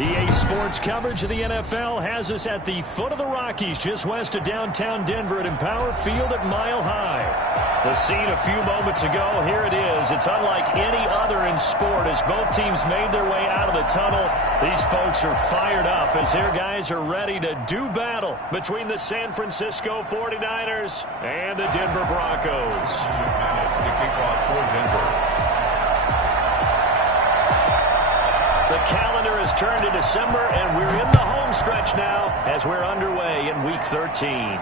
EA Sports coverage of the NFL has us at the foot of the Rockies, just west of downtown Denver at Empower Field at Mile High. The scene a few moments ago, here it is. It's unlike any other in sport as both teams made their way out of the tunnel. These folks are fired up as their guys are ready to do battle between the San Francisco 49ers and the Denver Broncos. To kick off for Denver. The calendar has turned to December, and we're in the home stretch now as we're underway in Week 13.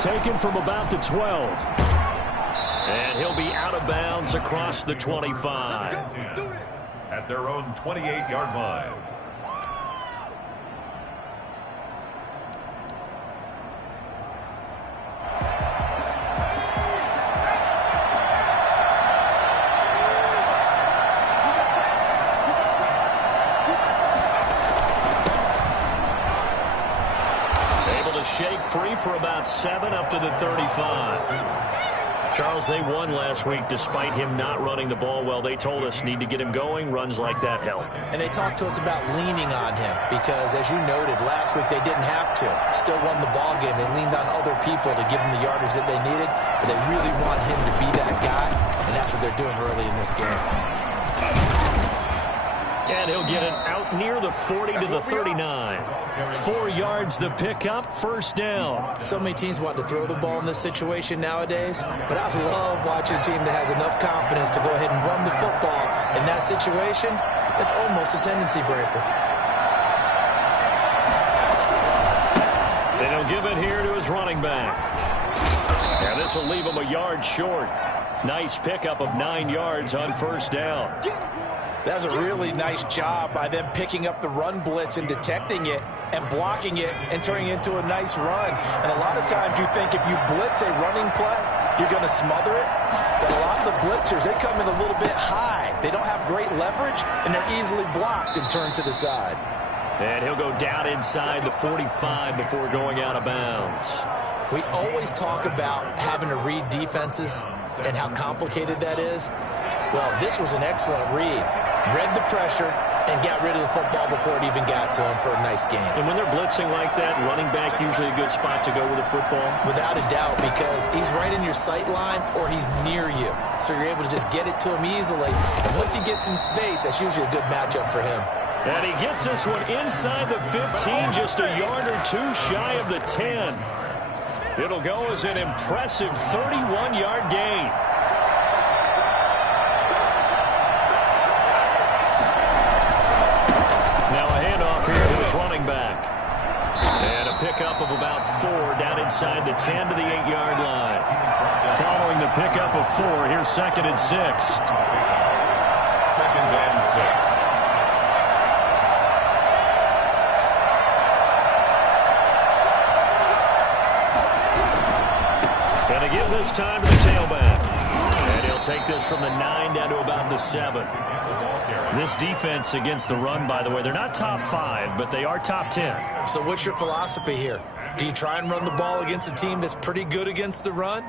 Taken from about the 12. And he'll be out of bounds across the 25. At their own 28-yard line. Shake free for about 7 up to the 35. Charles, they won last week despite him not running the ball well. They told us need to get him going. Runs like that help. And they talked to us about leaning on him because, as you noted, last week they didn't have to. Still won the ball game. They leaned on other people to give them the yardage that they needed, but they really want him to be that guy, and that's what they're doing early in this game. And he'll get it out near the 40 to the 39. 4 yards the pickup, first down. So many teams want to throw the ball in this situation nowadays, but I love watching a team that has enough confidence to go ahead and run the football in that situation. It's almost a tendency breaker. Then he'll give it here to his running back. And this will leave him a yard short. Nice pickup of 9 yards on first down. That was a really nice job by them picking up the run blitz and detecting it and blocking it and turning it into a nice run. And a lot of times you think if you blitz a running play, you're going to smother it. But a lot of the blitzers, they come in a little bit high. They don't have great leverage, and they're easily blocked and turned to the side. And he'll go down inside the 45 before going out of bounds. We always talk about having to read defenses and how complicated that is. Well, this was an excellent read. Read the pressure and got rid of the football before it even got to him for a nice game. And when they're blitzing like that, running back usually a good spot to go with the football? Without a doubt, because he's right in your sight line or he's near you. So you're able to just get it to him easily. And once he gets in space, that's usually a good matchup for him. And he gets this one inside the 15, just a yard or two shy of the 10. It'll go as an impressive 31-yard gain. Pickup of about 4 down inside the 10 to the 8-yard line. Following the pickup of 4, here's 2nd and 6. 2nd and 6. And to give this time to the tailback. And he'll take this from the 9 down to about the 7. This defense against the run, by the way, they're not top 5, but they are top 10. So what's your philosophy here? Do you try and run the ball against a team that's pretty good against the run?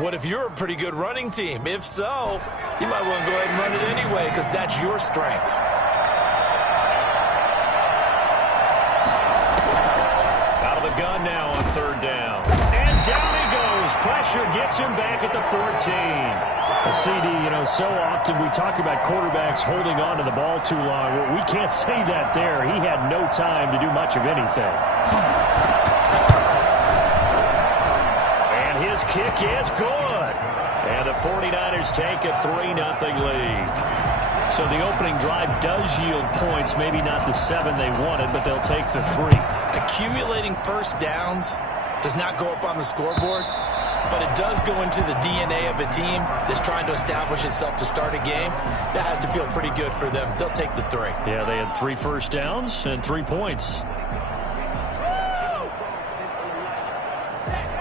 What if you're a pretty good running team? If so, you might want to go ahead and run it anyway because that's your strength. Out of the gun now on 3rd down. And down he goes. Pressure gets him back at the 14. CD, so often we talk about quarterbacks holding on to the ball too long. Well, we can't say that there. He had no time to do much of anything. And his kick is good. And the 49ers take a 3-0 lead. So the opening drive does yield points, maybe not the 7 they wanted, but they'll take the 3. Accumulating first downs does not go up on the scoreboard, but it does go into the DNA of a team that's trying to establish itself to start a game. That has to feel pretty good for them. They'll take the 3. Yeah, they had 3 first downs and 3 points.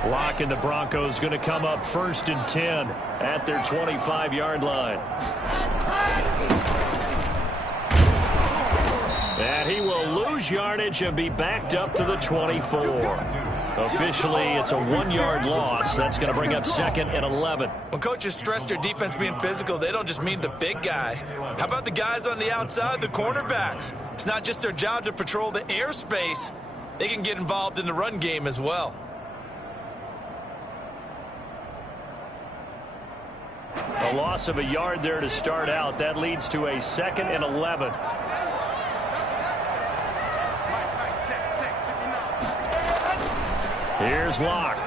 Lock and the Broncos going to come up 1st and 10 at their 25-yard line. And he will lose yardage and be backed up to the 24. Officially, it's a 1-yard loss. That's going to bring up 2nd and 11. When coaches stress their defense being physical, they don't just mean the big guys. How about the guys on the outside, the cornerbacks? It's not just their job to patrol the airspace. They can get involved in the run game as well. A loss of a yard there to start out. That leads to a 2nd and 11. Here's Locke.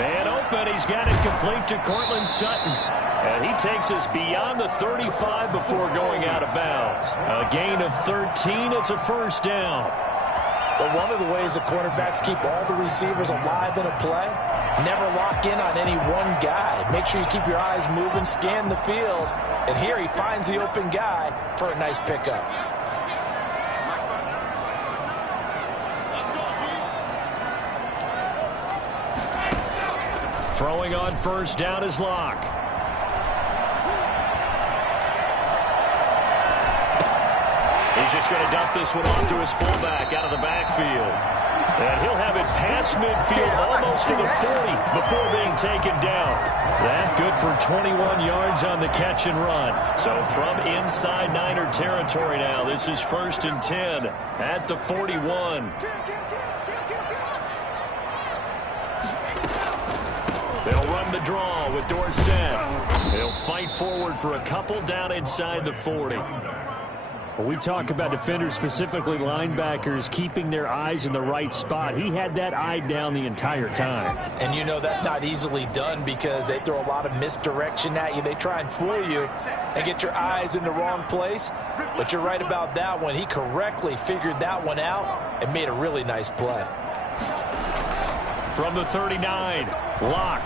Man open. He's got it complete to Cortland Sutton. And he takes us beyond the 35 before going out of bounds. A gain of 13. It's a first down. But one of the ways the quarterbacks keep all the receivers alive in a play, never lock in on any one guy. Make sure you keep your eyes moving, scan the field. And here he finds the open guy for a nice pickup. Throwing on first down is Locke. He's just going to dump this one off to his fullback out of the backfield. And he'll have it past midfield almost to the 40 before being taken down. That good for 21 yards on the catch and run. So from inside Niner territory now, this is 1st and 10 at the 41. They'll run the draw with Dorsett. They'll fight forward for a couple down inside the 40. Well, we talk about defenders, specifically linebackers, keeping their eyes in the right spot. He had that eye down the entire time. And you know that's not easily done because they throw a lot of misdirection at you. They try and fool you and get your eyes in the wrong place. But you're right about that one. He correctly figured that one out and made a really nice play. From the 39, Locke.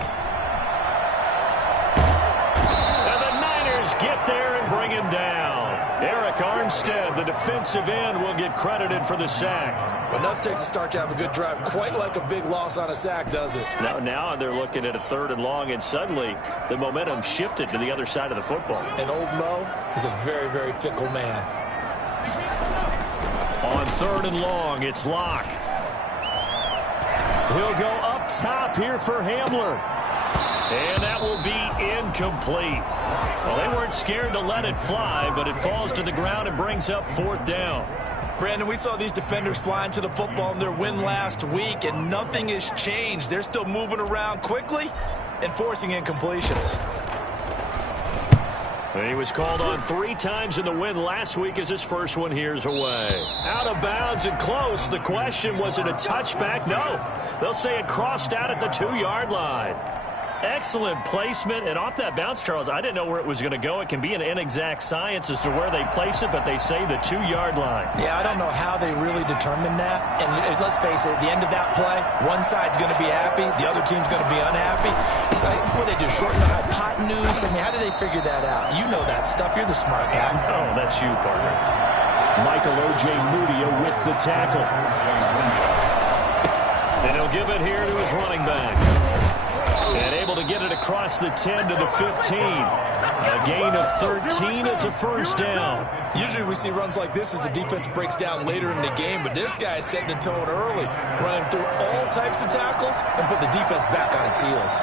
And the Niners get there and bring him down. Eric Armstead, the defensive end, will get credited for the sack. Enough takes a start to have a good drive. Quite like a big loss on a sack, does it? Now they're looking at a 3rd and long, and suddenly the momentum shifted to the other side of the football. And old Mo is a very, very fickle man. On 3rd and long, it's Locke. He'll go up top here for Hamler. And that will be incomplete. Well, they weren't scared to let it fly, but it falls to the ground and brings up 4th down. Brandon, we saw these defenders fly into the football in their win last week, and nothing has changed. They're still moving around quickly and forcing incompletions. He was called on 3 times in the win last week as his first one here's away. Out of bounds and close. The question, was it a touchback? No. They'll say it crossed out at the 2-yard line. Excellent placement, and off that bounce, Charles, I didn't know where it was going to go. It can be an inexact science as to where they place it, but they say the 2-yard line. Yeah, I don't know how they really determined that. And let's face it, at the end of that play, one side's going to be happy, the other team's going to be unhappy. It's like, what do they do, shorten the hypotenuse? I mean, how do they figure that out? You know that stuff. You're the smart guy. Oh, that's you, partner. Michael O.J. Mudia with the tackle. And he'll give it here to his running back. And able to get it across the 10 to the 15. A gain of 13. It's a first down. Usually we see runs like this as the defense breaks down later in the game, but this guy is setting the tone early, running through all types of tackles and put the defense back on its heels.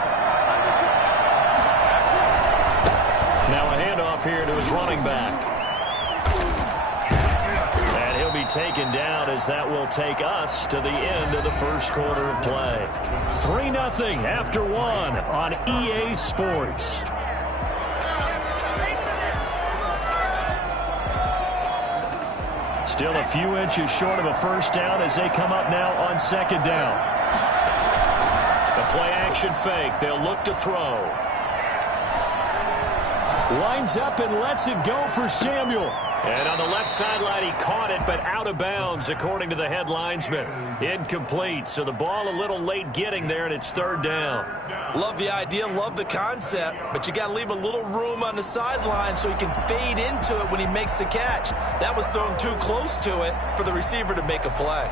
Now a handoff here to his running back. And he'll be taken down as that will take us to the end of the first quarter of play. 3-0 after 1 on EA Sports. Still a few inches short of a first down as they come up now on 2nd down. The play action fake. They'll look to throw. Lines up and lets it go for Samuel. And on the left sideline, he caught it, but out of bounds, according to the head linesman. Incomplete, so the ball a little late getting there, and it's 3rd down. Love the idea, love the concept, but you got to leave a little room on the sideline so he can fade into it when he makes the catch. That was thrown too close to it for the receiver to make a play.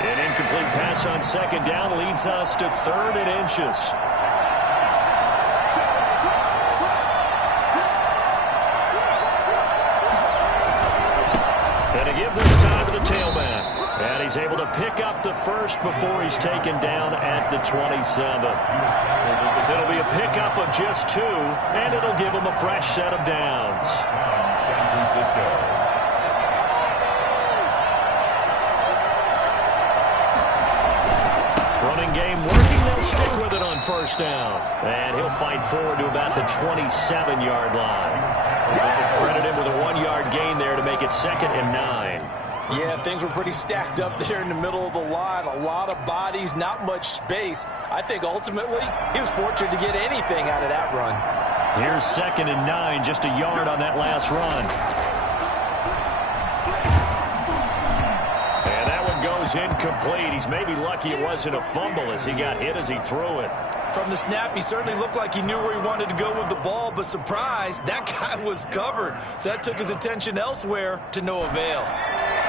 An incomplete pass on 2nd down leads us to 3rd and inches. And to give this time to the tailback. And he he's able to pick up the first before he's taken down at the 27. It'll be a pickup of just 2, and it'll give him a fresh set of downs. San Francisco. Running game working. They'll stick with it on first down. And he'll fight forward to about the 27-yard line. Credit him with a 1-yard gain there to make it 2nd and 9. Yeah, things were pretty stacked up there in the middle of the line. A lot of bodies, not much space. I think ultimately he was fortunate to get anything out of that run. Here's 2nd and 9, just a yard on that last run. And that one goes incomplete. He's maybe lucky it wasn't a fumble as he got hit as he threw it. From the snap, he certainly looked like he knew where he wanted to go with the ball, but surprise, that guy was covered. So that took his attention elsewhere to no avail.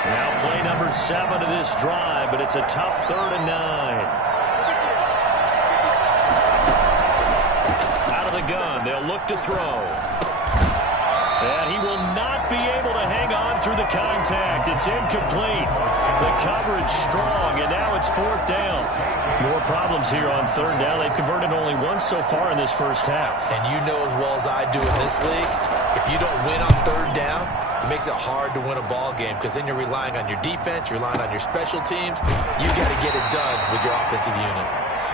Now play number 7 of this drive, but it's a tough 3rd and 9. Out of the gun, they'll look to throw. And he will not be able to hang on through the contact. It's incomplete. The coverage strong, and now it's 4th down. More problems here on 3rd down. They've converted only once so far in this first half. And you know as well as I do in this league, if you don't win on 3rd down, it makes it hard to win a ball game because then you're relying on your defense, you're relying on your special teams. You got to get it done with your offensive unit.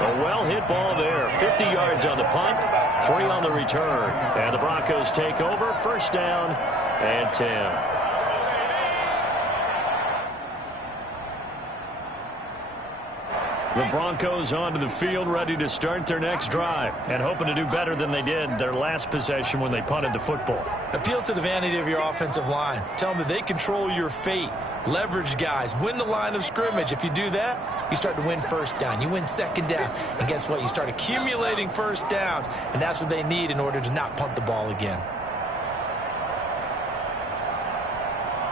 A well-hit ball there. 50 yards on the punt, 3 on the return. And the Broncos take over. 1st down and 10. The Broncos onto the field, ready to start their next drive and hoping to do better than they did their last possession when they punted the football. Appeal to the vanity of your offensive line. Tell them that they control your fate. Leverage guys. Win the line of scrimmage. If you do that, you start to win 1st down. You win 2nd down. And guess what? You start accumulating 1st downs. And that's what they need in order to not punt the ball again.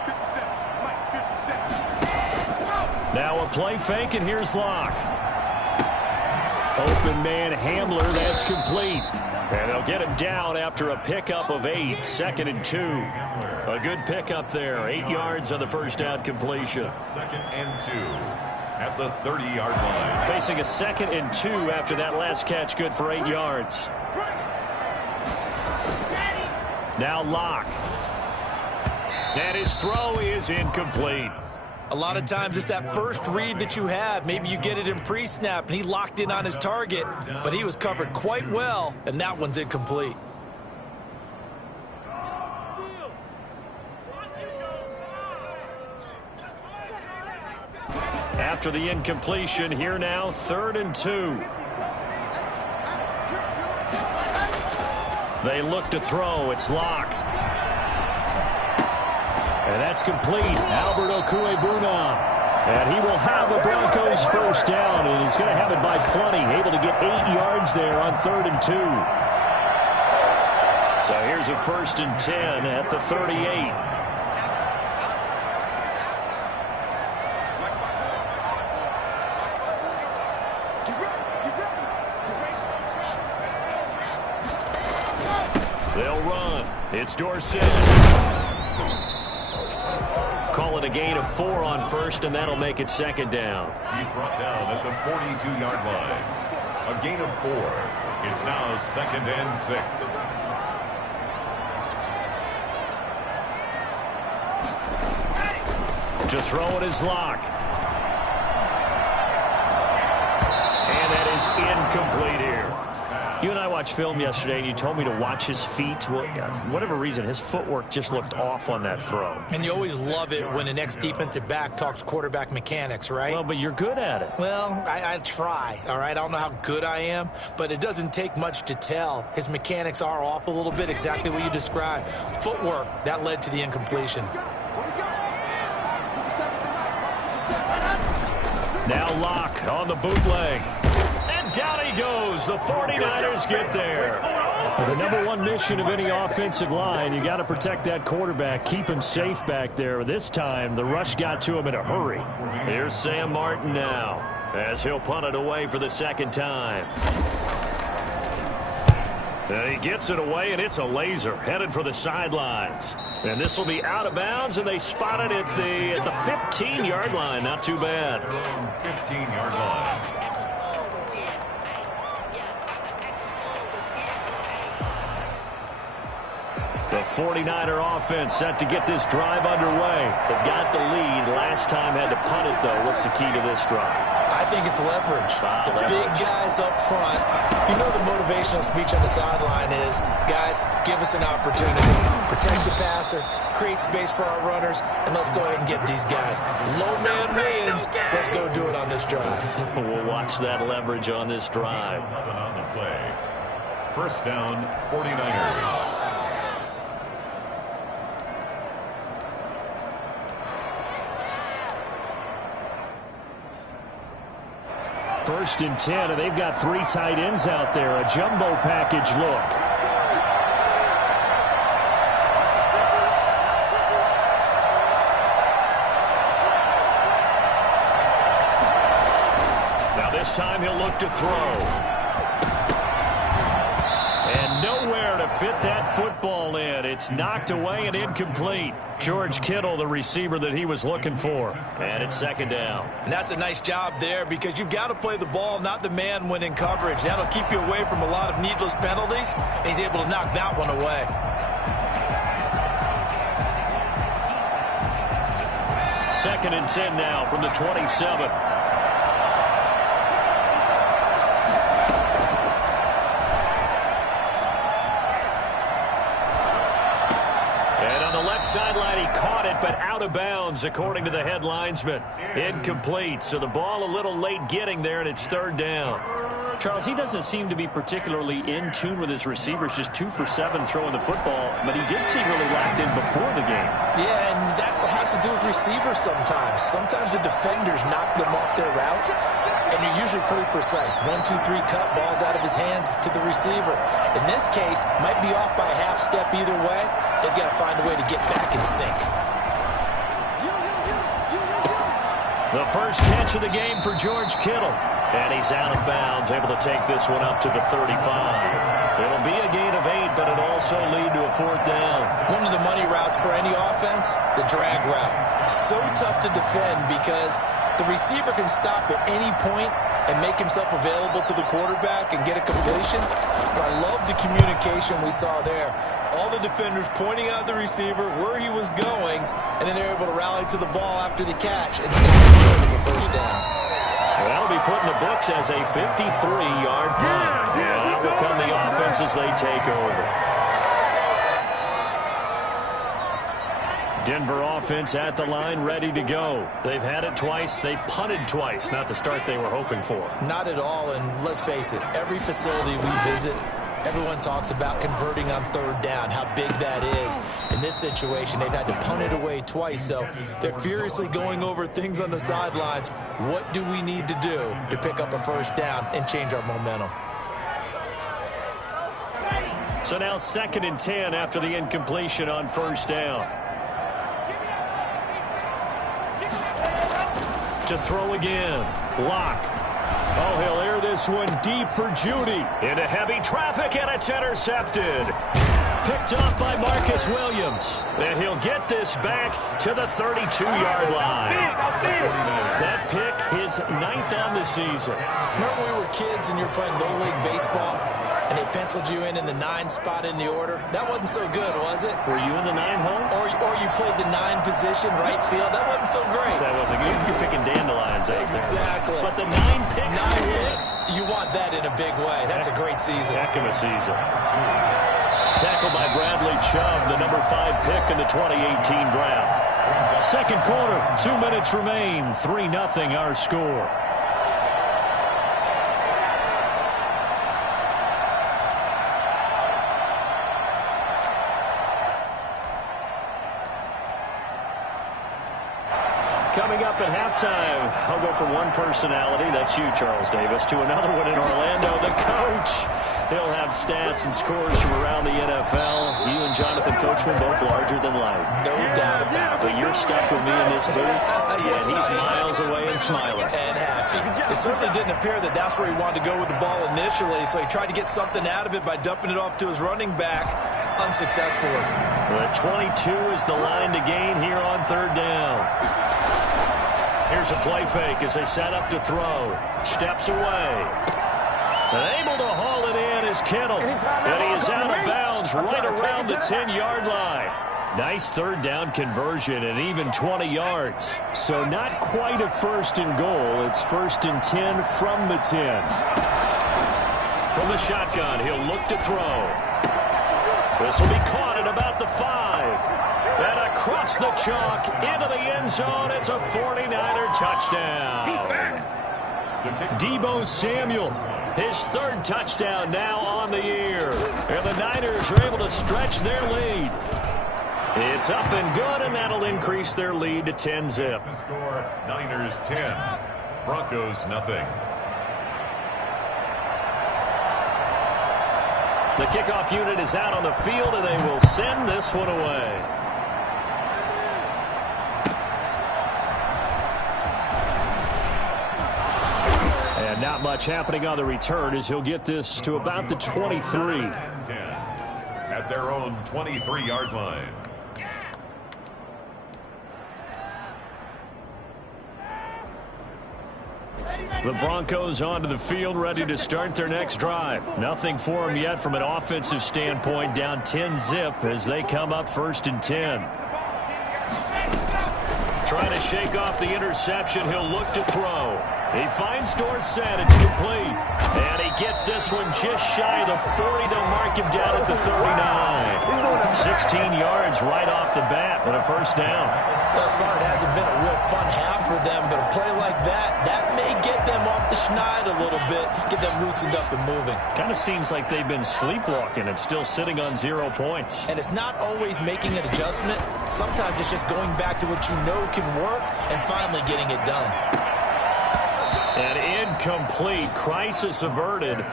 57. Mike, 57. Now a play fake, and here's Locke. Open man Hamler, that's complete. And they'll get him down after a pickup of 8, 2nd and 2. A good pickup there, 8 yards on the 1st down completion. 2nd and 2 at the 30-yard line. Facing a 2nd and 2 after that last catch, good for 8 yards. Now Locke. And his throw is incomplete. A lot of times it's that first read that you have. Maybe you get it in pre-snap, and he locked in on his target, but he was covered quite well, and that one's incomplete. After the incompletion, here now, 3rd and 2. They look to throw. It's Locke. And that's complete. Albert Okwuegbunam. And he will have a Broncos 1st down, and he's going to have it by plenty. Able to get 8 yards there on 3rd and 2. So here's a 1st and 10 at the 38. They'll run. It's Dorsett. Call it a gain of 4 on 1st, and that'll make it 2nd down. He's brought down at the 42-yard line. A gain of 4. It's now 2nd and 6. To throw it is Locke. And that is incomplete here. You and I watched film yesterday, and you told me to watch his feet. Well, for whatever reason, his footwork just looked off on that throw. And you always love it when an ex-defensive back talks quarterback mechanics, right? Well, but you're good at it. Well, I try, all right? I don't know how good I am, but it doesn't take much to tell. His mechanics are off a little bit, exactly what you described. Footwork, that led to the incompletion. Now Locke on the bootleg. And down he goes. The 49ers get there. The number 1 mission of any offensive line, you got to protect that quarterback, keep him safe back there. This time, the rush got to him in a hurry. Here's Sam Martin now, as he'll punt it away for the 2nd time. And he gets it away, and it's a laser headed for the sidelines. And this will be out of bounds, and they spot it at the 15-yard line. Not too bad. 15-yard line. The 49er offense set to get this drive underway. They've got the lead. Last time had to punt it, though. What's the key to this drive? I think it's leverage. The big guys up front. You know the motivational speech on the sideline is, guys, give us an opportunity. Protect the passer, create space for our runners, and let's go ahead and get these guys. Low man wins. Let's go do it on this drive. We'll watch that leverage on this drive. Nothing on the play. First down, 49ers. First and 10, and they've got 3 tight ends out there. A jumbo package look. Now this time he'll look to throw. And nowhere to fit that football in. It's knocked away and incomplete. George Kittle, the receiver that he was looking for. And it's second down. And that's a nice job there because you've got to play the ball, not the man when in coverage. That'll keep you away from a lot of needless penalties, and he's able to knock that one away. Second and 10 now from the 27. Sideline, he caught it, but out of bounds, according to the head linesman. Incomplete, so the ball a little late getting there, and it's third down. Charles, he doesn't seem to be particularly in tune with his receivers, just 2 for 7 throwing the football, but he did seem really locked in before the game. Yeah, and that has to do with receivers sometimes. Sometimes the defenders knock them off their routes, and you're usually pretty precise. 1, 2, 3 cut, balls out of his hands to the receiver. In this case, might be off by a half step either way. They've got to find a way to get back in sync. The first catch of the game for George Kittle. And he's out of bounds, able to take this one up to the 35. It'll be a gain of 8, but it'll also lead to a fourth down. One of the money routes for any offense, the drag route. So tough to defend because the receiver can stop at any point and make himself available to the quarterback and get a completion. But I love the communication we saw there. All the defenders pointing out the receiver where he was going, and then they're able to rally to the ball after the catch and stop short of the first down. Well, that'll be put in the books as a 53-yard punt. Yeah, that will come the offense as they take over. Denver offense at the line, ready to go. They've had it twice. They've punted twice. Not the start they were hoping for. Not at all, and let's face it, every facility we visit, everyone talks about converting on third down, how big that is. In this situation, they've had to punt it away twice, so they're furiously going over things on the sidelines. What do we need to do to pick up a first down and change our momentum? So now second and 10 after the incompletion on first down. To throw again. Lock. Oh, he'll air this one deep for Judy. Into heavy traffic, and it's intercepted. Picked off by Marcus Williams. And he'll get this back to the 32-yard line. That pick, his 9th on the season. Remember when we were kids and you're playing Little League Baseball, and they penciled you in the 9 spot in the order? That wasn't so good, was it? Were you in the 9 hole? Or you played the 9 position, right field? That wasn't so great. That wasn't good. You're picking dandelions out there. Exactly. But the 9 picks. 9 picks. You want that in a big way. That's a great season. Heck of a season. Tackled by Bradley Chubb, the number 5 pick in the 2018 draft. Second quarter, 2 minutes remain. 3-0 our score. Coming up at halftime, I'll go from one personality, that's you, Charles Davis, to another one in Orlando, the coach. He'll have stats and scores from around the NFL. You and Jonathan Coachman both larger than life. No doubt about it. But you're stuck with me in this booth, Yes, and he's miles away and smiling. And happy. It certainly didn't appear that that's where he wanted to go with the ball initially, so he tried to get something out of it by dumping it off to his running back unsuccessfully. But 22 is the line to gain here on third down. Here's a play fake as they set up to throw. Steps away. And able to haul it in is Kittle. And he is out of bounds right around the 10-yard line. Nice third down conversion and even 20 yards. So not quite a first and goal. It's first and 10 from the 10. From the shotgun, he'll look to throw. This will be caught at about the 5. And across the chalk into the end zone. It's a 49er touchdown. Deebo Samuel, his third touchdown now on the year. And the Niners are able to stretch their lead. It's up and good, and that'll increase their lead to 10-zip. The score, Niners 10, Broncos nothing. The kickoff unit is out on the field, and they will send this one away. And not much happening on the return as he'll get this to about the 23. At their own 23-yard line. The Broncos onto the field, ready to start their next drive. Nothing for them yet from an offensive standpoint, down 10-zip as they come up first and 10. Trying to shake off the interception, he'll look to throw. He finds Dorsett, it's complete. And he gets this one just shy of the 40. They'll mark him down at the 39. 16 yards right off the bat and a first down. Thus far, it hasn't been a real fun half for them, but a play like that may get them off the schneid a little bit, get them loosened up and moving. Kind of seems like they've been sleepwalking and still sitting on 0 points. And it's not always making an adjustment. Sometimes it's just going back to what you know can work and finally getting it done. And incomplete. Crisis averted.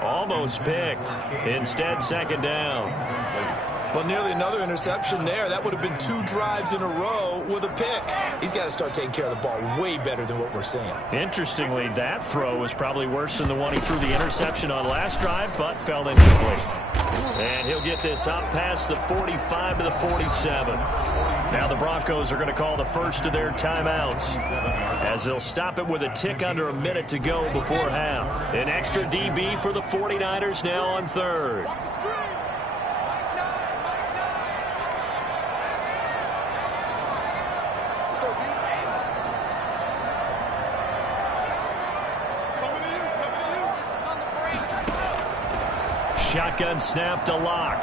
Almost picked. Instead, second down. Well, nearly another interception there. That would have been 2 drives in a row with a pick. He's got to start taking care of the ball way better than what we're seeing. Interestingly, that throw was probably worse than the one he threw the interception on last drive, but fell incomplete. And he'll get this up past the 45 to the 47. Now the Broncos are going to call the first of their timeouts as they'll stop it with a tick under a minute to go before half. An extra DB for the 49ers now on third. Shotgun snap to Lock.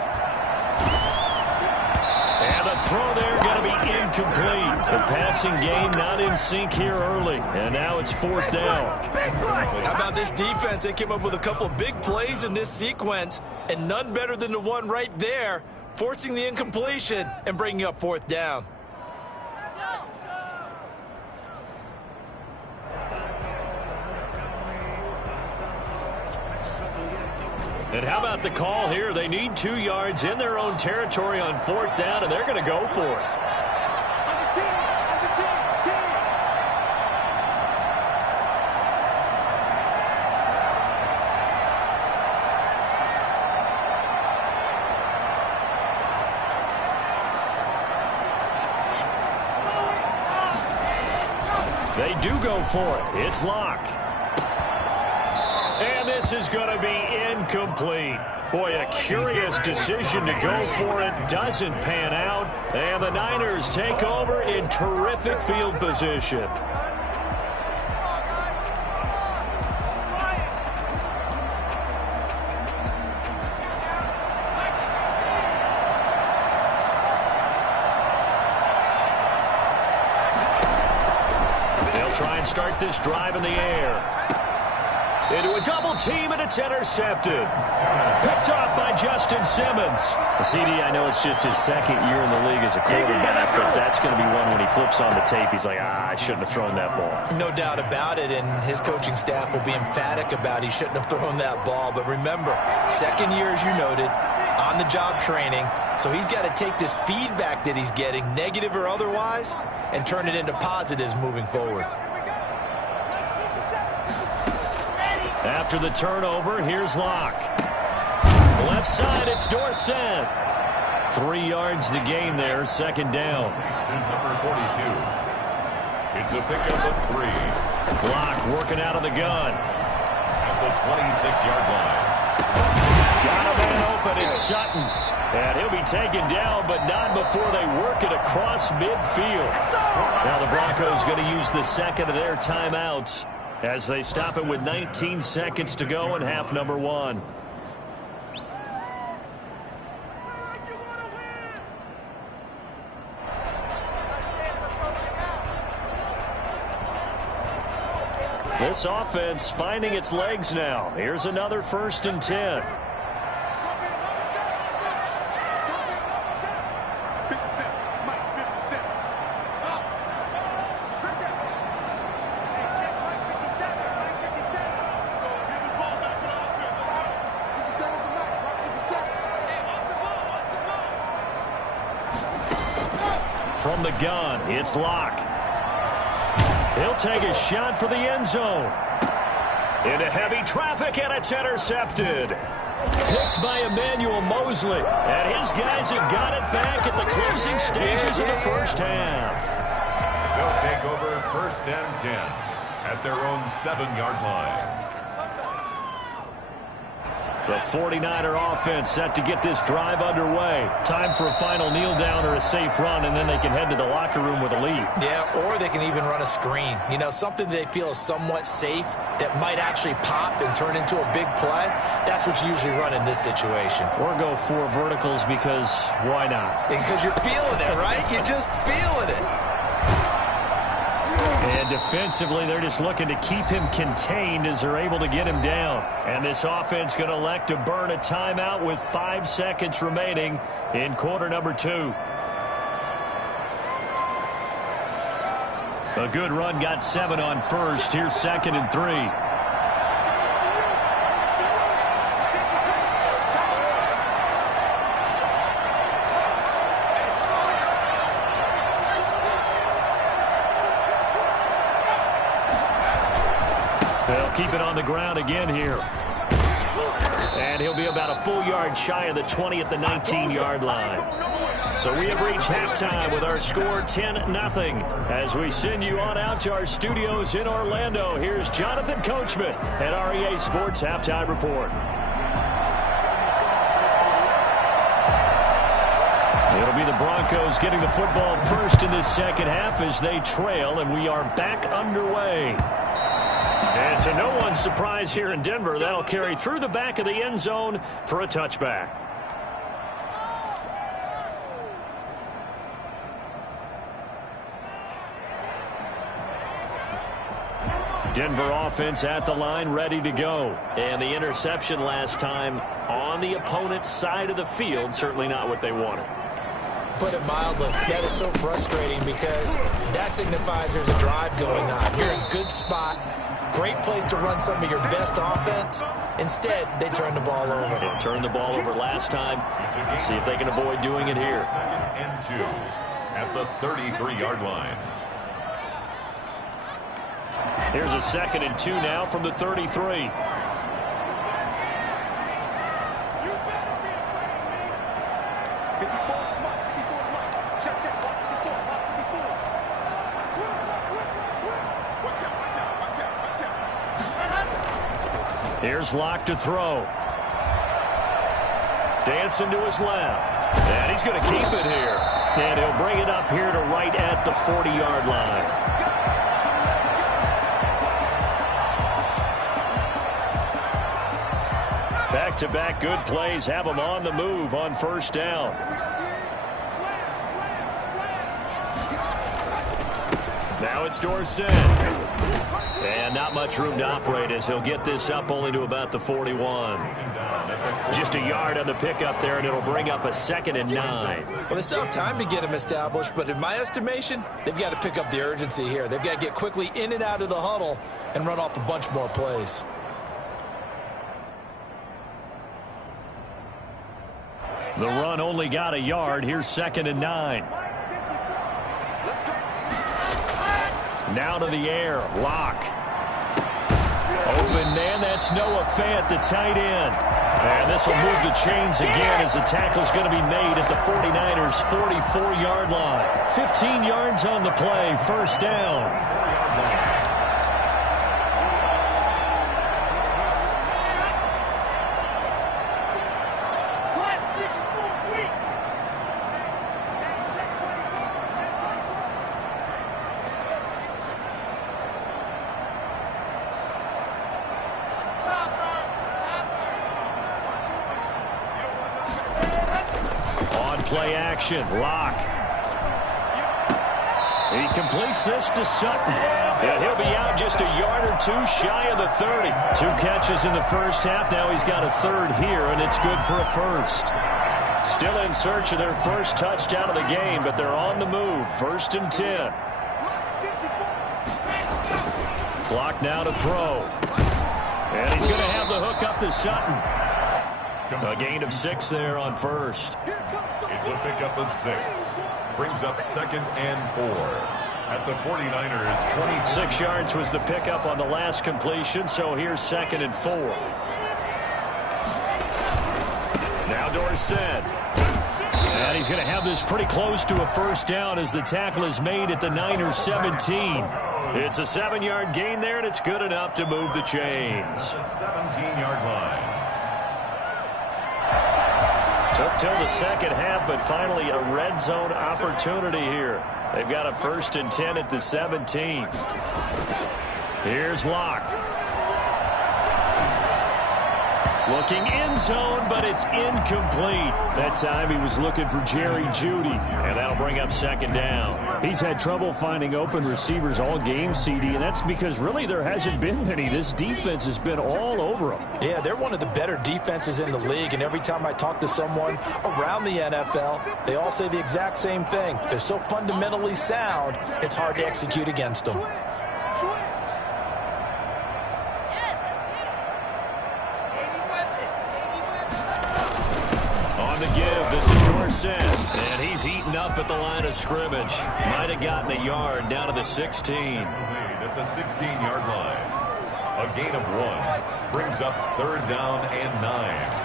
And the throw there going to be incomplete. The passing game not in sync here early. And now it's fourth down. How about this defense? They came up with a couple of big plays in this sequence, and none better than the one right there, forcing the incompletion and bringing up fourth down. And how about the call here? They need 2 yards in their own territory on fourth down, and they're going to go for it. They do go for it. It's Lock. And this is going to be incomplete. Boy, a curious decision to go for it. Doesn't pan out. And the Niners take over in terrific field position. They'll try and start this drive in the air. Into a double team, and it's intercepted. Picked off by Justin Simmons. CD, I know it's just his second year in the league as a quarterback, but that's going to be one when he flips on the tape. He's like, I shouldn't have thrown that ball. No doubt about it, and his coaching staff will be emphatic about he shouldn't have thrown that ball. But remember, second year, as you noted, on-the-job training, so he's got to take this feedback that he's getting, negative or otherwise, and turn it into positives moving forward. After the turnover, here's Locke. Left side, it's Dorsett. 3 yards to gain there, second down. To number 42. It's a pickup of 3. Locke working out of the gun. At the 26-yard line. Got a man open, it's Sutton. And he'll be taken down, but not before they work it across midfield. Now the Broncos going to use the second of their timeouts as they stop it with 19 seconds to go in half number 1. This offense finding its legs now. Here's another 1st and 10. From the gun, it's Locke. He'll take a shot for the end zone. Into heavy traffic, and it's intercepted. Picked by Emmanuel Mosley. And his guys have got it back at the closing stages of the first half. They'll take over 1st and 10 at their own 7-yard line. The 49er offense set to get this drive underway. Time for a final kneel down or a safe run, and then they can head to the locker room with a lead. Yeah, or they can even run a screen. You know, something they feel is somewhat safe that might actually pop and turn into a big play. That's what you usually run in this situation. Or go 4 verticals because why not? Because you're feeling it, right? You're just feeling it. And defensively, they're just looking to keep him contained as they're able to get him down. And this offense going to elect to burn a timeout with 5 seconds remaining in quarter number 2. A good run got 7 on first. Here's 2nd and 3. Keep it on the ground again here. And he'll be about a full yard shy of the 20 at the 19-yard line. So we have reached halftime with our score 10-0. As we send you on out to our studios in Orlando, here's Jonathan Coachman at REA Sports Halftime Report. It'll be the Broncos getting the football first in this second half as they trail, and we are back underway. And to no one's surprise here in Denver, that'll carry through the back of the end zone for a touchback. Denver offense at the line, ready to go. And the interception last time on the opponent's side of the field, certainly not what they wanted. Put it mildly, that is so frustrating because that signifies there's a drive going on. You're in a good spot. Great place to run some of your best offense. Instead, they turn the ball over. They turned the ball over last time. See if they can avoid doing it here. 2nd and 2 at the 33-yard line. Here's a 2nd and 2 now from the 33. Here's Locke to throw. Dancing to his left. And he's going to keep it here. And he'll bring it up here to right at the 40-yard line. Back-to-back good plays have him on the move on 1st down. Now it's Dorsett. And not much room to operate as he'll get this up only to about the 41. Just a yard on the pickup there, and it'll bring up a 2nd and 9. Well, they still have time to get him established, but in my estimation, they've got to pick up the urgency here. They've got to get quickly in and out of the huddle and run off a bunch more plays. The run only got a yard. Here's 2nd and 9. Now to the air. Lock. Open man. That's Noah Fant, the tight end. And this will move the chains again as the tackle's going to be made at the 49ers' 44-yard line. 15 yards on the play. 1st down. Play action. Lock. He completes this to Sutton. And he'll be out just a yard or 2 shy of the 30. 2 catches in the first half. Now he's got a 3rd here, and it's good for a 1st. Still in search of their first touchdown of the game, but they're on the move. 1st and 10. Clock now to throw. And he's going to have the hook up to Sutton. A gain of 6 there on 1st. It's a pickup of 6. Brings up 2nd and 4. At the 49ers' 20. 6 yards was the pickup on the last completion, so here's 2nd and 4. Now Dorsett. And he's going to have this pretty close to a 1st down as the tackle is made at the Niners' 17. It's a 7-yard gain there, and it's good enough to move the chains. The 17-yard line. Took till the second half, but finally a red zone opportunity here. They've got a 1st and 10 at the 17. Here's Locke. Looking end zone, but it's incomplete. That time he was looking for Jerry Jeudy, and that'll bring up 2nd down. He's had trouble finding open receivers all game, CD, and that's because really there hasn't been many. This defense has been all over them. Yeah, they're one of the better defenses in the league, and every time I talk to someone around the NFL, they all say the exact same thing. They're so fundamentally sound, it's hard to execute against them. On the give, this is Dorsett, and he's eaten up at the line of scrimmage. Might have gotten a yard down to the 16. At the 16-yard line. A gain of 1. Brings up 3rd down and 9.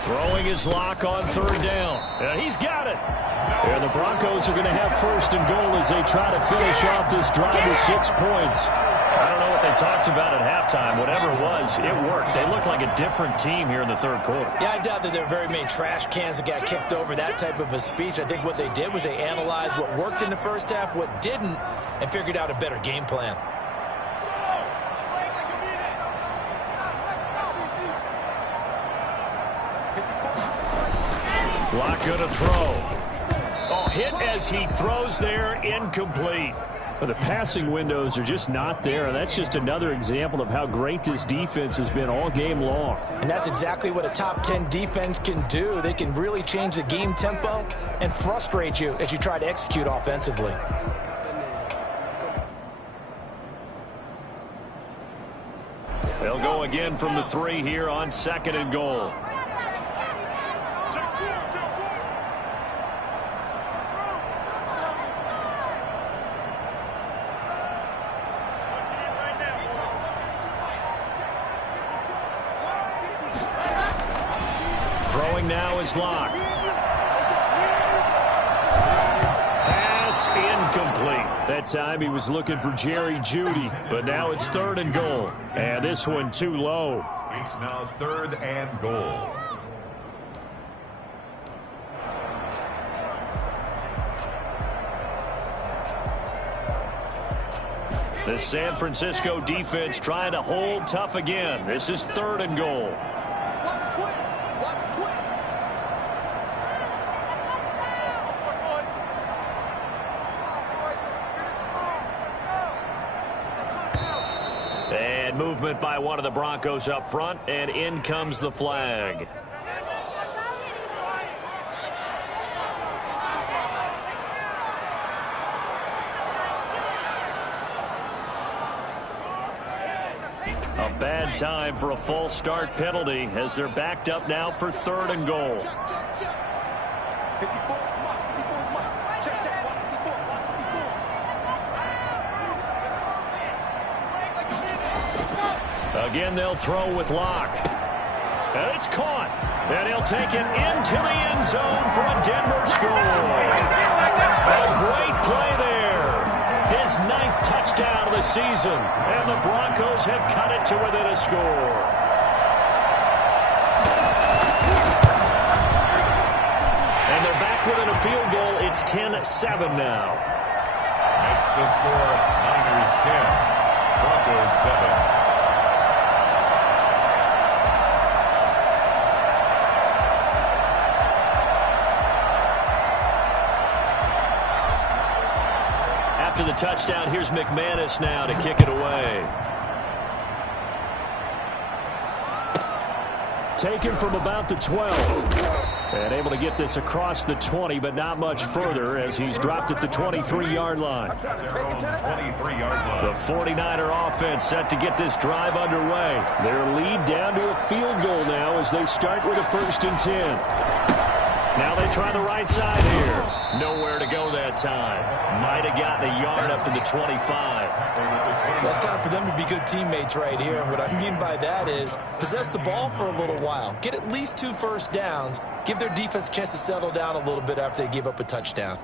Throwing his Lock on 3rd down. He's got it. And the Broncos are going to have 1st and goal as they try to finish off this drive with 6 points. I don't know what they talked about at halftime. Whatever it was, it worked. They look like a different team here in the 3rd quarter. Yeah, I doubt that there are very many trash cans that got kicked over, that type of a speech. I think what they did was they analyzed what worked in the first half, what didn't, and figured out a better game plan. Lock gonna throw. Oh, hit as he throws there, incomplete. But the passing windows are just not there, and that's just another example of how great this defense has been all game long. And that's exactly what a top 10 defense can do. They can really change the game tempo and frustrate you as you try to execute offensively. They'll go again from the 3 here on 2nd and goal. Throwing now is Lock. Pass incomplete. That time he was looking for Jerry Jeudy, but now it's 3rd and goal. And this one too low. It's now 3rd and goal. The San Francisco defense trying to hold tough again. This is 3rd and goal. And movement by one of the Broncos up front, and in comes the flag. A bad time for a false start penalty as they're backed up now for 3rd and goal. Again, they'll throw with Locke. And it's caught. And he'll take it into the end zone for a Denver score. A great play there. His 9th touchdown of the season. And the Broncos have cut it to within a score. And they're back within a field goal. It's 10-7 now. Makes the score Niners 10, Broncos 7. After the touchdown, here's McManus now to kick it away. Taken from about the 12. And able to get this across the 20, but not much further as he's dropped at the 23-yard line. The 49er offense set to get this drive underway. Their lead down to a field goal now as they start with a 1st and 10. Now they try the right side here. Nowhere to go that time. Might have gotten a yard up to the 25. Well, it's time for them to be good teammates right here. And what I mean by that is possess the ball for a little while. Get at least 2 first downs. Give their defense a chance to settle down a little bit after they give up a touchdown.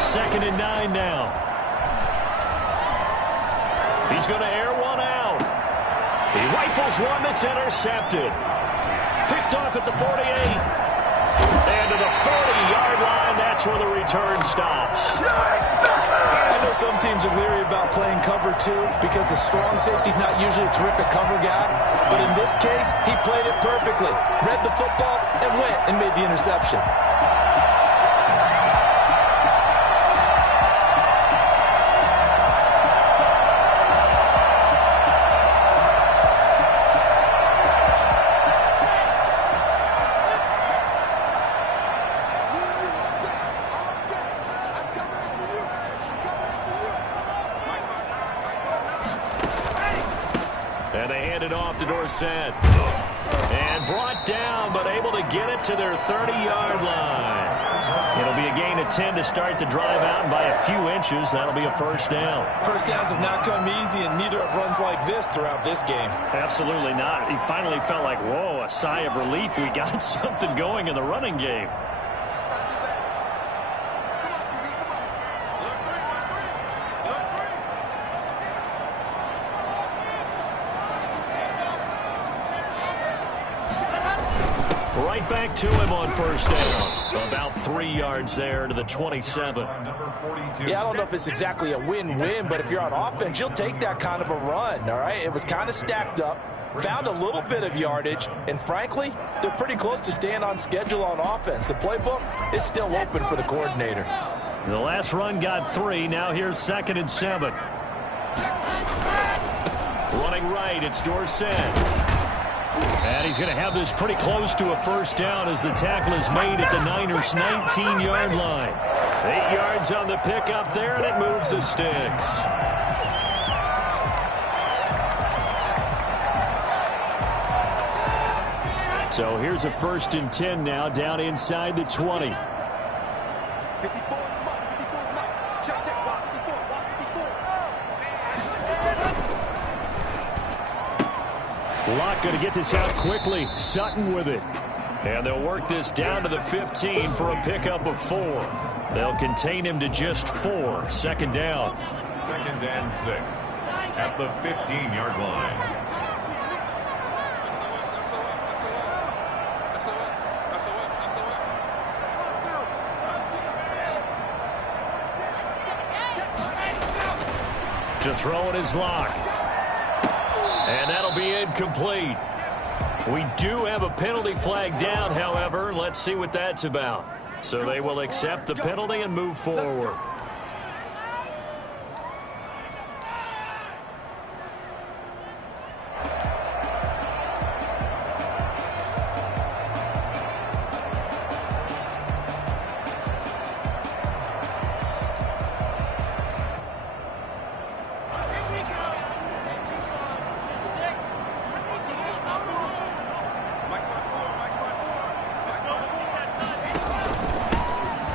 Second and 9 now. He's going to air one out. He rifles one that's intercepted. Picked off at the 48. And to the 40-yard line, that's where the return stops. I know some teams are leery about playing cover 2 because the strong safety's not usually a terrific cover guy. But in this case, he played it perfectly. Read the football and went and made the interception. And they hand it off to Dorsett. And brought down, but able to get it to their 30-yard line. It'll be a gain of 10 to start the drive out, and by a few inches, that'll be a 1st down. First downs have not come easy, and neither have runs like this throughout this game. Absolutely not. He finally felt like, whoa, a sigh of relief. We got something going in the running game. Right back to him on 1st down. About 3 yards there to the 27. Yeah, I don't know if it's exactly a win-win, but if you're on offense, you'll take that kind of a run, all right? It was kind of stacked up, found a little bit of yardage, and frankly, they're pretty close to staying on schedule on offense. The playbook is still open for the coordinator. The last run got 3. Now here's 2nd and 7. Running right, it's Dorsett. And he's going to have this pretty close to a 1st down as the tackle is made at the Niners' 19-yard line. 8 yards on the pickup there, and it moves the sticks. So here's a 1st and 10 now down inside the 20. Locke going to get this out quickly. Sutton with it. And they'll work this down to the 15 for a pickup of 4. They'll contain him to just 4. 2nd down. 2nd and 6 at the 15-yard line. To throw it is Locke. And that'll be incomplete. We do have a penalty flag down, however. Let's see what that's about. So they will accept the penalty and move forward.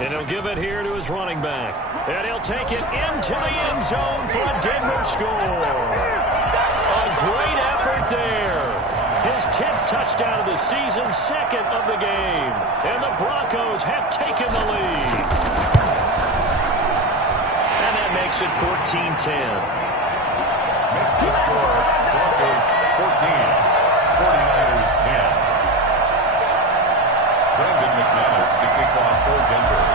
And he'll give it here to his running back. And he'll take it into the end zone for a Denver score. A great effort there. His 10th touchdown of the season, second of the game. And the Broncos have taken the lead. And that makes it 14-10. Makes the score Broncos 14, 49ers 10. Brandon McManus to kick off for Denver.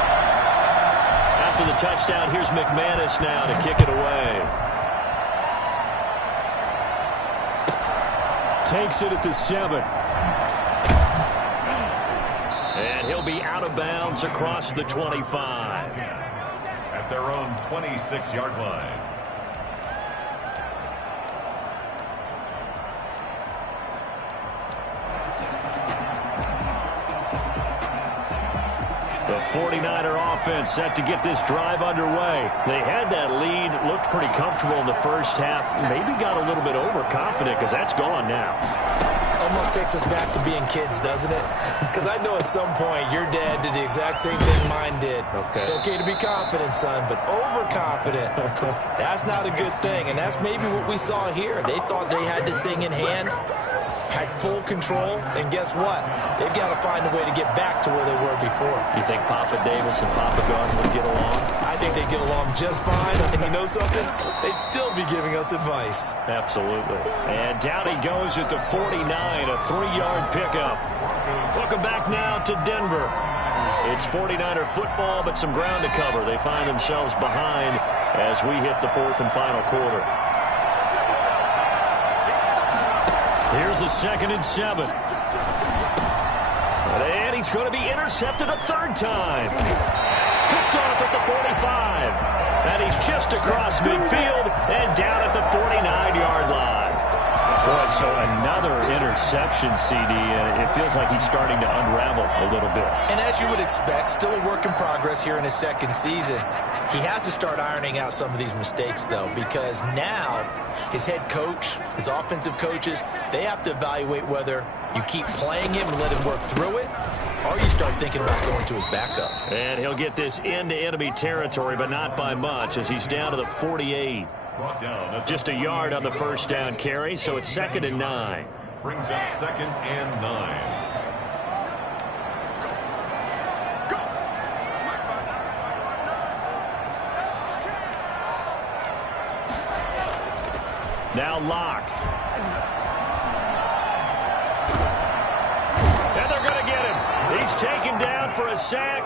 After the touchdown, here's McManus now to kick it away. Takes it at the 7. And he'll be out of bounds across the 25. At their own 26-yard line. The 49er offense set to get this drive underway. They had that lead, looked pretty comfortable in the first half. Maybe got a little bit overconfident because that's gone now. Almost takes us back to being kids, doesn't it? Because I know at some point your dad did the exact same thing mine did. Okay. It's okay to be confident, son, but overconfident, that's not a good thing. And that's maybe what we saw here. They thought they had this thing in hand, had full control, and guess what? They've got to find a way to get back to where they were before. You think Papa Davis and Papa Garden would get along? I think they'd get along just fine, and you know something? They'd still be giving us advice. Absolutely. And down he goes at the 49, a 3-yard pickup. Welcome back now to Denver. It's 49er football, but some ground to cover. They find themselves behind as we hit the 4th and final quarter. Here's a 2nd and 7. And he's going to be intercepted a 3rd time. Picked off at the 45. And he's just across midfield and down at the 49-yard line. Boy, so another interception, CD. It feels like he's starting to unravel a little bit. And as you would expect, still a work in progress here in his 2nd season. He has to start ironing out some of these mistakes, though, because now his head coach, his offensive coaches, they have to evaluate whether you keep playing him and let him work through it, or you start thinking about going to his backup. And he'll get this into enemy territory, but not by much, as he's down to the 48. Just a yard on the first down carry, so it's 2nd and 9. Brings up 2nd and 9. Now Locke. And they're going to get him. He's taken down for a sack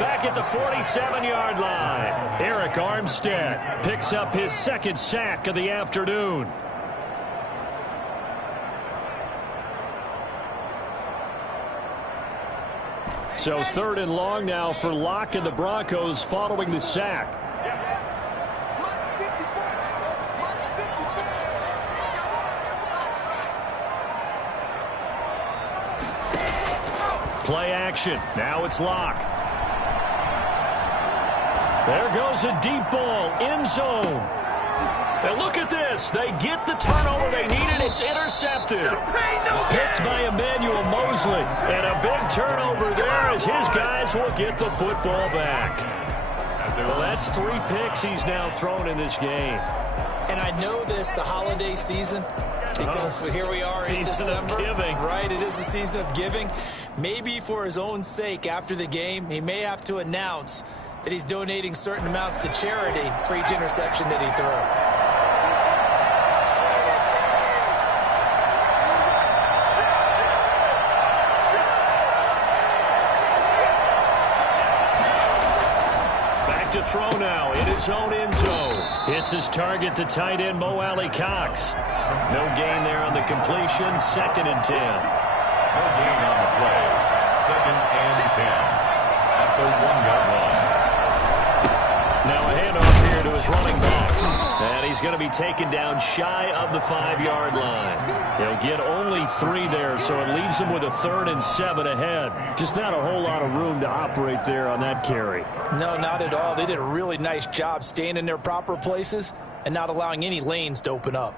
back at the 47-yard line. Eric Armstead picks up his 2nd sack of the afternoon. So 3rd and long now for Locke and the Broncos following the sack. Play action. Now it's Locke. There goes a deep ball. End zone. And look at this. They get the turnover they needed. It's intercepted. Picked by Emmanuel Mosley. And a big turnover there as his guys will get the football back. Well, that's 3 picks he's now thrown in this game. And I know this, the holiday season, because here we are in December. Season of giving. Right, it is the season of giving. Maybe for his own sake, after the game, he may have to announce that he's donating certain amounts to charity for each interception that he threw. Back to throw now in his own end zone. Hits his target, the tight end, Mo Alley Cox. No gain there on the completion. 2nd and 10. No gain on the play. 2nd and 10 at the 1-yard line. Now a handoff here to his running back. And he's going to be taken down shy of the 5-yard line. He'll get only 3 there, so it leaves him with a 3rd and 7 ahead. Just not a whole lot of room to operate there on that carry. No, not at all. They did a really nice job staying in their proper places and not allowing any lanes to open up.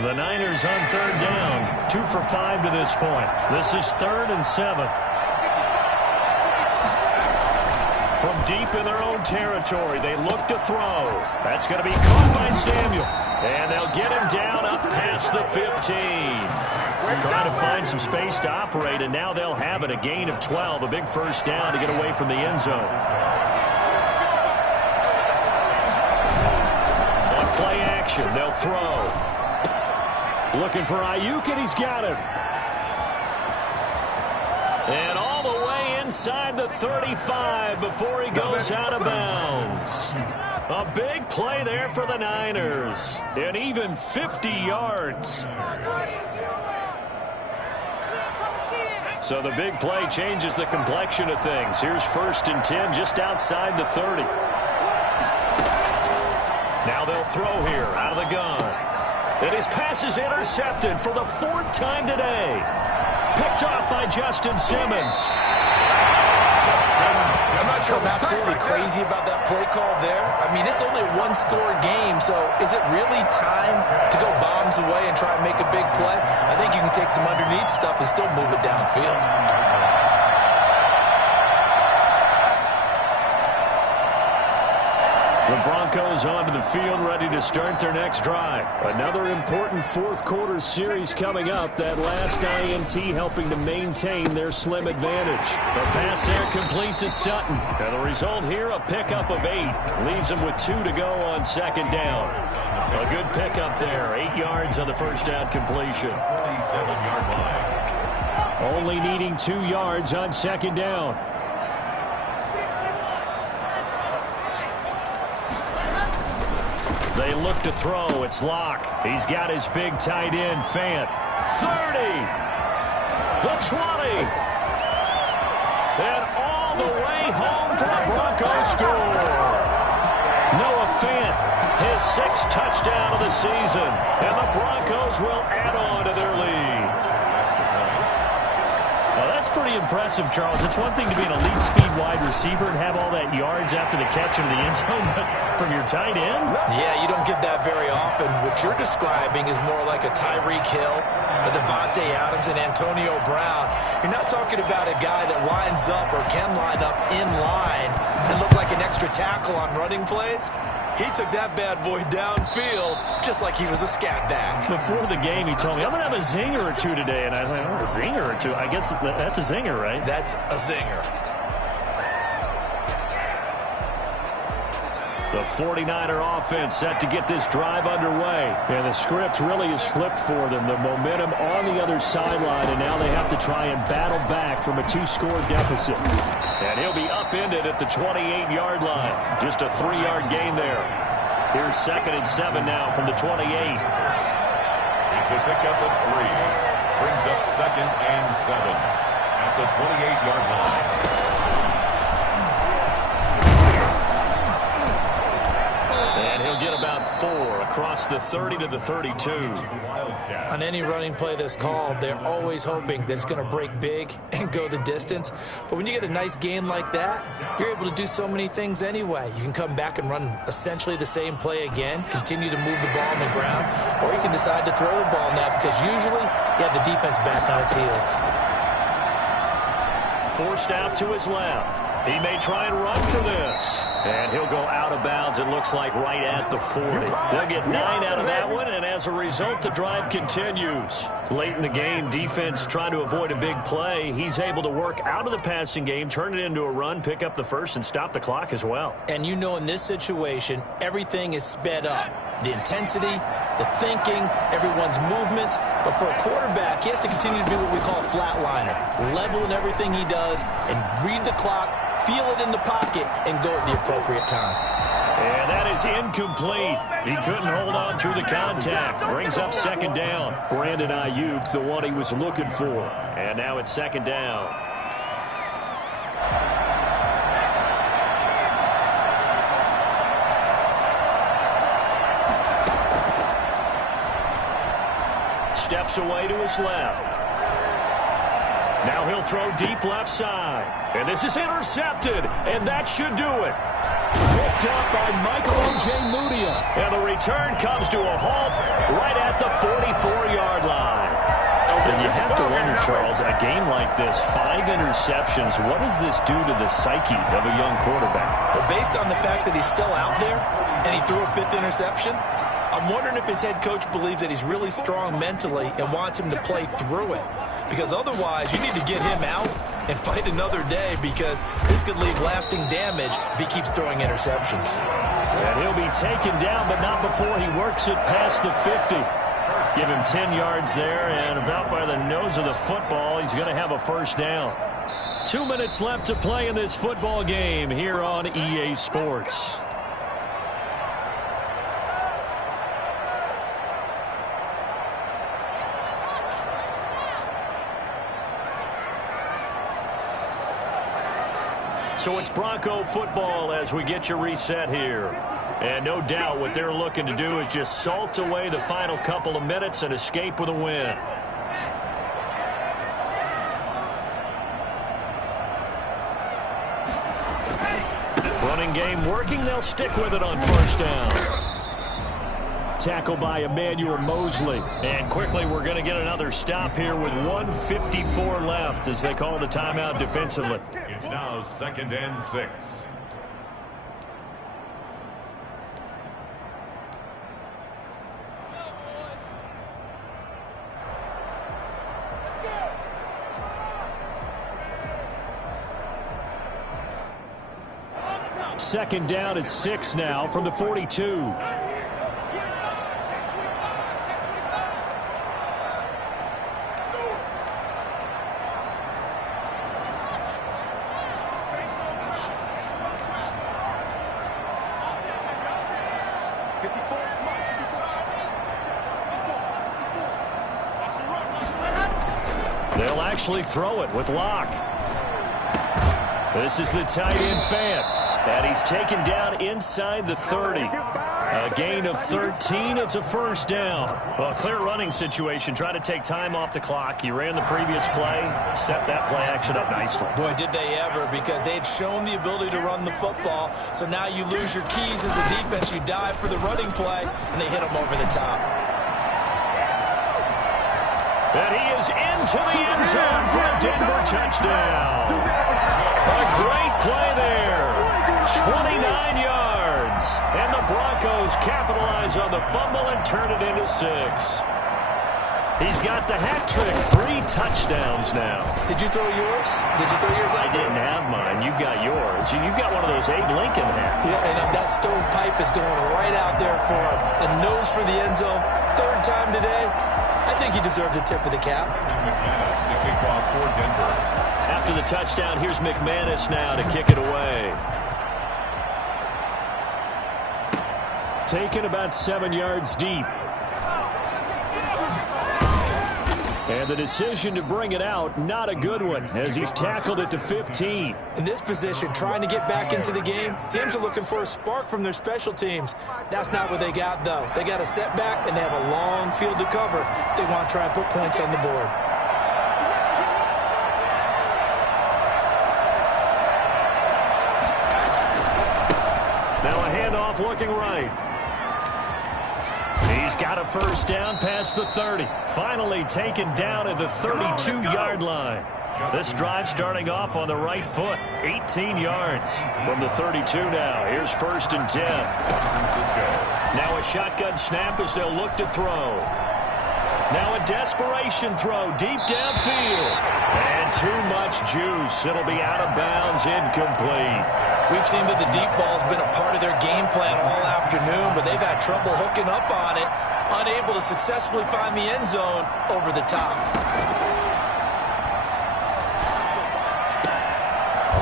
The Niners on 3rd down. 2 for 5 to this point. This is 3rd and 7. From deep in their own territory, they look to throw. That's going to be caught by Samuel. And they'll get him down up past the 15. Trying to find some space to operate, and now they'll have it. A gain of 12, a big first down to get away from the end zone. On play action, they'll throw. Looking for Ayuk, and he's got him. And all the way inside the 35 before he goes out of bounds. A big play there for the Niners. And even 50 yards. So the big play changes the complexion of things. Here's 1st and 10 just outside the 30. Now they'll throw here out of the gun. And his pass is intercepted for the 4th time today. Picked off by Justin Simmons. I'm not sure I'm absolutely crazy about that play call there. I mean, it's only a 1-score game, so is it really time to go bombs away and try and make a big play? I think you can take some underneath stuff and still move it downfield. The Broncos onto the field, ready to start their next drive. Another important 4th quarter series coming up. That last INT helping to maintain their slim advantage. The pass there complete to Sutton. And the result here, a pickup of 8. Leaves them with 2 to go on 2nd down. A good pickup there. 8 yards on the first down completion. 47-yard line. Only needing 2 yards on 2nd down. They look to throw. It's Locke. He's got his big tight end, Fant. 30. The 20. And all the way home for the Broncos score. Noah Fant, his 6th touchdown of the season. And the Broncos will add on to their lead. Now, that's pretty impressive, Charles. It's one thing to be an elite speed wide receiver and have all that yards after the catch into the end zone, but from your tight end? Yeah, you don't get that very often. What you're describing is more like a Tyreek Hill, a Devontae Adams, and Antonio Brown. You're not talking about a guy that lines up or can line up in line and look like an extra tackle on running plays. He took that bad boy downfield just like he was a scat back. Before the game, he told me, I'm going to have a zinger or 2 today. And I was like, oh, a zinger or 2? I guess that's a zinger, right? That's a zinger. The 49er offense set to get this drive underway. And the script really is flipped for them. The momentum on the other sideline, and now they have to try and battle back from a 2-score deficit. And he'll be upended at the 28-yard line. Just a 3-yard gain there. Here's 2nd and 7 now from the 28. It's a pickup of 3. Brings up 2nd and 7 at the 28-yard line. And he'll get about 4 across the 30 to the 32. On any running play that's called, they're always hoping that it's going to break big and go the distance. But when you get a nice gain like that, you're able to do so many things anyway. You can come back and run essentially the same play again, continue to move the ball on the ground, or you can decide to throw the ball now because usually you have the defense back on its heels. Forced out to his left. He may try and run for this. And he'll go out of bounds, it looks like, right at the 40. They'll get 9 out of that one, and as a result, the drive continues. Late in the game, defense trying to avoid a big play. He's able to work out of the passing game, turn it into a run, pick up the first, and stop the clock as well. And you know in this situation, everything is sped up. The intensity, the thinking, everyone's movement. But for a quarterback, he has to continue to do what we call a flatliner. Level in everything he does and read the clock, feel it in the pocket, and go at the appropriate time. And that is incomplete. He couldn't hold on through the contact. Brings up second down. Brandon Ayuk, the one he was looking for. And now it's second down. Steps away to his left. Now he'll throw deep left side. And this is intercepted. And that should do it. Picked up by Michael Ojemudia. And the return comes to a halt right at the 44-yard line. And you have to wonder, Charles, a game like this, 5 interceptions, what does this do to the psyche of a young quarterback? Well, based on the fact that he's still out there and he threw a 5th interception, I'm wondering if his head coach believes that he's really strong mentally and wants him to play through it. Because otherwise, you need to get him out and fight another day, because this could leave lasting damage if he keeps throwing interceptions. And he'll be taken down, but not before he works it past the 50. Give him 10 yards there, and about by the nose of the football, he's going to have a first down. 2 minutes left to play in this football game here on EA Sports. So it's Bronco football as we get you reset here. And no doubt what they're looking to do is just salt away the final couple of minutes and escape with a win. Running game working. They'll stick with it on first down. Tackle by Emmanuel Mosley. And quickly we're going to get another stop here with 1:54 left as they call the timeout defensively. It's now 2nd and 6. Second down at 6 now from the 42. They'll actually throw it with Locke. This is the tight end Fant. And he's taken down inside the 30. A gain of 13. It's a first down. Well, a clear running situation. Trying to take time off the clock. He ran the previous play. Set that play action up nicely. Boy, did they ever, because they had shown the ability to run the football. So now you lose your keys as a defense. You dive for the running play, and they hit him over the top. And he is into the end zone for a Denver touchdown. A great play there. 29 yards. And the Broncos capitalize on the fumble and turn it into 6. He's got the hat trick. 3 touchdowns now. Did you throw yours? Did you throw yours? I didn't have mine. You've got yours. You've got one of those Abe Lincoln hats. Yeah, and that stovepipe is going right out there for him. A nose for the end zone. 3rd time today. I think he deserves a tip of the cap. McManus to kick off for Denver. After the touchdown, here's McManus now to kick it away. Taken about 7 yards deep. And the decision to bring it out, not a good one, as he's tackled at the 15. In this position, trying to get back into the game, teams are looking for a spark from their special teams. That's not what they got, though. They got a setback, and they have a long field to cover if they want to try and put points on the board. Now a handoff looking right. He's got a first down past the 30. Finally taken down at the 32-yard line. This drive starting off on the right foot. 18 yards from the 32 now. Here's 1st and 10. Now a shotgun snap as they'll look to throw. Now a desperation throw deep downfield. And too much juice. It'll be out of bounds, incomplete. We've seen that the deep ball's been a part of their game plan all afternoon, but they've had trouble hooking up on it, unable to successfully find the end zone over the top.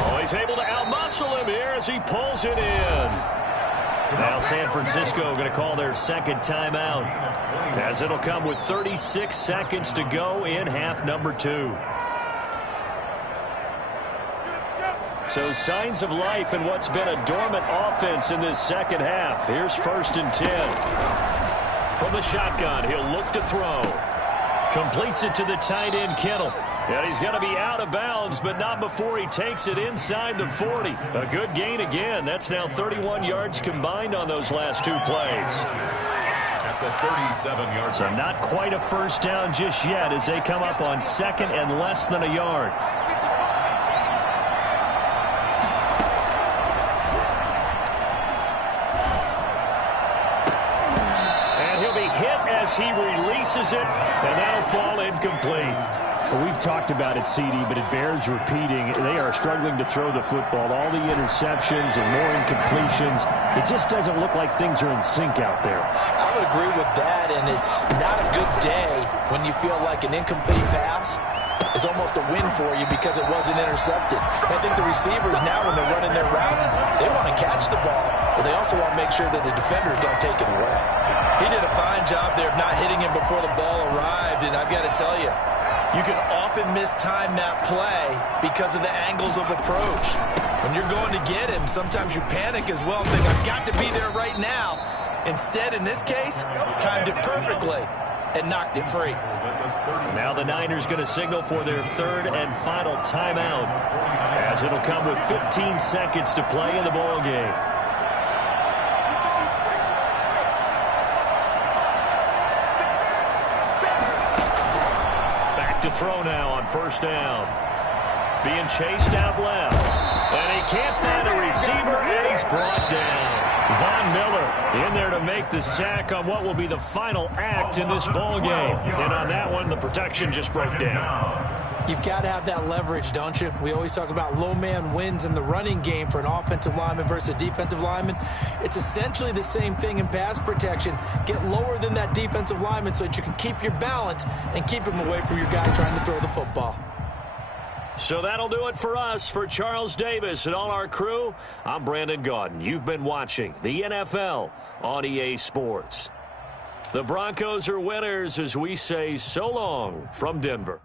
Oh, he's able to outmuscle him here as he pulls it in. Now San Francisco going to call their second timeout, as it'll come with 36 seconds to go in half number 2. So signs of life in what's been a dormant offense in this second half. Here's 1st and 10. From the shotgun, he'll look to throw. Completes it to the tight end, Kittle. And he's going to be out of bounds, but not before he takes it inside the 40. A good gain again. That's now 31 yards combined on those last 2 plays. At the 37-yard So not quite a first down just yet as they come up on 2nd and less than a yard. And he'll be hit as he releases it, and that'll fall incomplete. Well, we've talked about it, CD, but it bears repeating. They are struggling to throw the football. All the interceptions and more incompletions. It just doesn't look like things are in sync out there. I would agree with that, and it's not a good day when you feel like an incomplete pass is almost a win for you because it wasn't intercepted. I think the receivers now, when they're running their routes, they want to catch the ball, but they also want to make sure that the defenders don't take it away. He did a fine job there of not hitting him before the ball arrived, and I've got to tell you, you can often mistime that play because of the angles of approach. When you're going to get him, sometimes you panic as well and think, I've got to be there right now. Instead, in this case, timed it perfectly and knocked it free. Now the Niners going to signal for their 3rd and final timeout, as it'll come with 15 seconds to play in the ball game. To throw now on 1st down. Being chased out left. And he can't find a receiver, and he's brought down. Von Miller in there to make the sack on what will be the final act in this ball game. And on that one, the protection just broke down. You've got to have that leverage, don't you? We always talk about low man wins in the running game for an offensive lineman versus a defensive lineman. It's essentially the same thing in pass protection. Get lower than that defensive lineman so that you can keep your balance and keep him away from your guy trying to throw the football. So that'll do it for us. For Charles Davis and all our crew, I'm Brandon Gaudin. You've been watching the NFL on EA Sports. The Broncos are winners as we say so long from Denver.